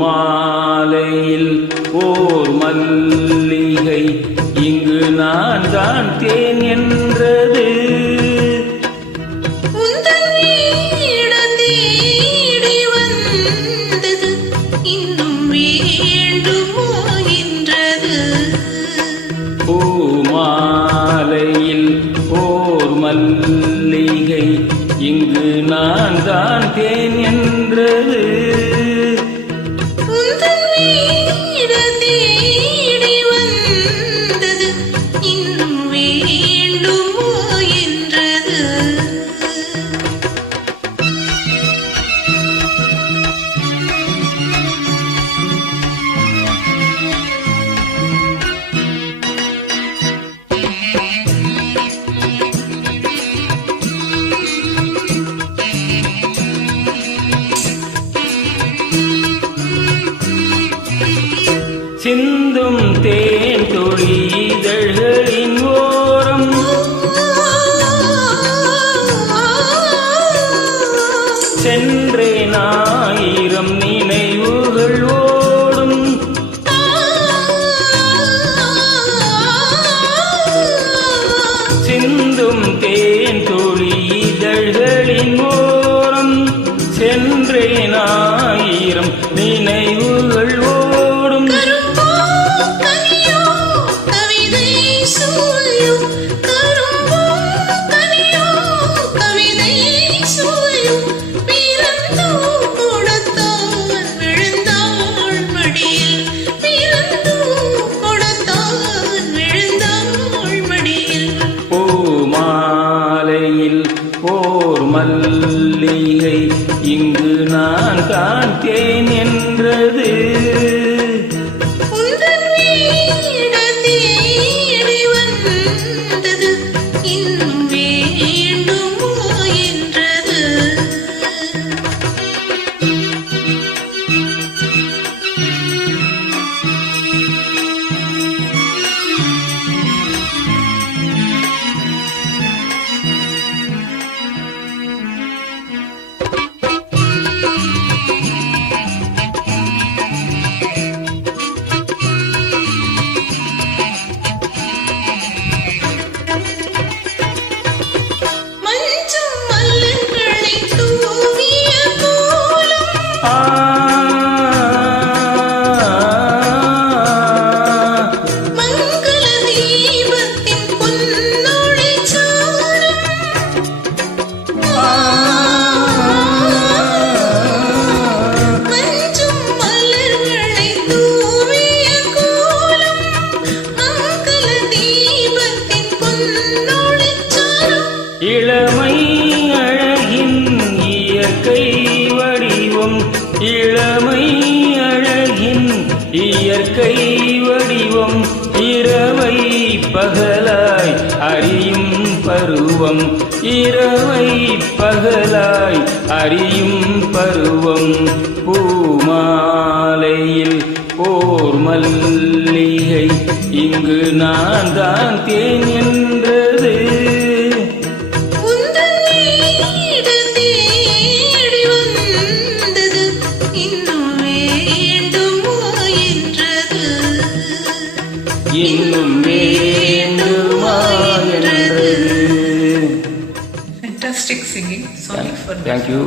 மாலையில் ஓர் மல்லிகை இங்கு நான் தான் தேன் என்றது. மாலையில் ஓர் மல்லிகை இங்கு நான் தான் தேன் என்றது. சிந்தும் தேன் தொழி இதழ்களின் ஓரம் சென்றேன் ஆயிரம் நினைவுகள் ஓடும். சிந்தும் தேன் தொழி இதழ்களின் ஓரம் சென்றேன் ஆயிரம் நினைவுகள் ஓடும். மாலையில் ஓர் மல்லிகை இங்கு நான் தான் தேன் என்றது. இளமை அழகின் இயற்கை வடிவம், இளமை அழகின் இயற்கை வடிவம், இரவை பகலாய் அறியும் பருவம், இரவை பகலாய் அறியும் பருவம். பூமாலையில் ஓர் மல்லிகை இங்கு நான் தான் தேன் என்றது. இன்னும் வேண்டுமா என்றது. Fantastic singing. Sorry for that. Thank you.